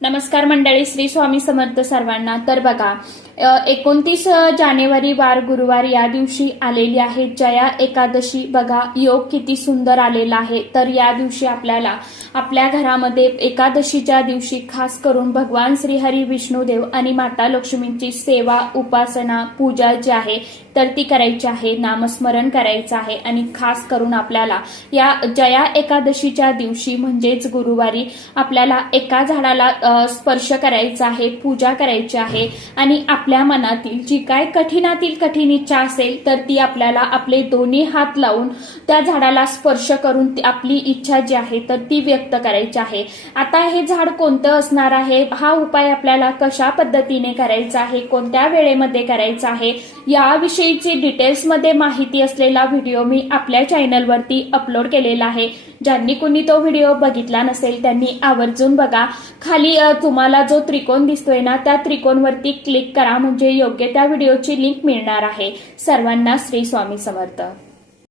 नमस्कार मंडळी, श्री स्वामी समर्थ सर्वांना। तर बघा 29 जानेवारी वार गुरुवार या दिवशी आलेली आहे जया एकादशी। बघा योग किती सुंदर आलेला आहे। तर या दिवशी आपल्याला आपल्या घरामध्ये एकादशीच्या दिवशी खास करून भगवान श्री हरी विष्णुदेव आणि माता लक्ष्मींची सेवा उपासना पूजा जी आहे तर ती करायची आहे, नामस्मरण करायचं आहे। आणि खास करून आपल्याला या जया एकादशीच्या दिवशी म्हणजेच गुरुवारी आपल्याला एका झाडाला स्पर्श करायचा आहे, पूजा करायची आहे आणि आपल्या मनातील जी काय कठीणातील कठीण इच्छा असेल तर ती आपल्याला आपले दोन्ही हात लावून त्या झाडाला स्पर्श करून आपली इच्छा जी आहे तर ती व्यक्त करायची आहे। आता हे झाड कोणतं असणार आहे, हा उपाय आपल्याला कशा पद्धतीने करायचा आहे, कोणत्या वेळेमध्ये करायचा आहे याविषयीची डिटेल्समध्ये माहिती असलेला व्हिडिओ मी आपल्या चॅनलवरती अपलोड केलेला आहे। ज्यांनी कोणी तो व्हिडिओ बघितला नसेल त्यांनी आवर्जून बघा। खाली तुम्हाला जो त्रिकोण दिसतोय ना त्या त्रिकोणवरती क्लिक करा, म्हणजे योग्य त्या व्हिडिओची लिंक मिळणार आहे। सर्वांना श्री स्वामी समर्थ।